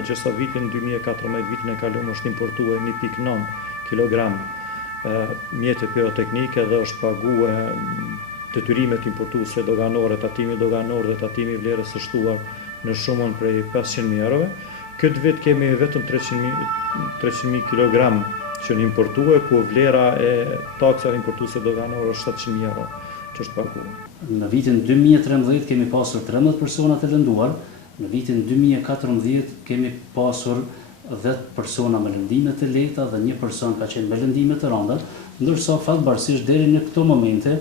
Gjësa vitin 2014, vitin e kaluar është importuar 1.9 kg mjete piroteknike dhe është paguar detyrimet importuese doganore, tatimi doganor dhe tatimi vlerës së shtuar në shumën prej 500.000 eurove. Këtë vit kemi vetëm 300.000 kg që në importuar, ku vlera e taksa importuese doganore është 700.000 euro që është paguar. Në vitin 2013 kemi pasur 13 persona të lënduar, në vitin 2014 kemi pasur 10 persona me lëndime të lehta dhe 1 person ka qenë me lëndime të rënda, ndërsa fatbarësisht deri në këto momente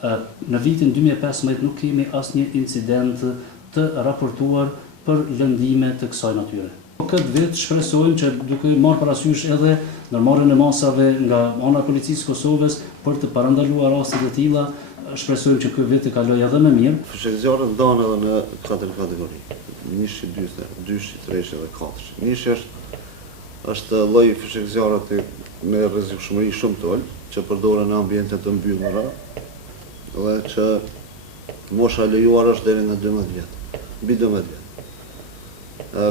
në vitin 2015 nuk kemi asnjë incident të raportuar për lëndime të kësaj natyre. Këtë vit shpresojmë që duke marrë parasysh edhe ndërmarrjen e masave nga ana e Policisë së Kosovës për të parandaluar raste të tilla, shpresojmë që ky vit të kalojë edhe më mirë. Fshekzjarët ndahen edhe në 4 kategori. Nishi, dyshi, treshi dhe katërshi. Nishi është lloj fshekzjarët me rrezikshmëri shumë të ulët, që përdoren në ambiente të mbyllura dhe që mosha e lejuar është deri në 12 vjet, mbi 12 vjet.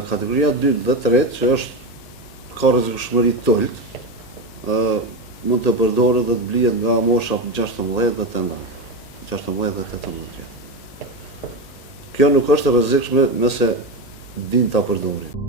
Kategoria 2 dhe 3 që ka rrezikshmëri të ulët, mund të përdoret dhe të blihet nga mosha 16 dhe 18. 16 dhe 18 vjet. Kjo nuk është rrezikshme nëse din ta përdorin.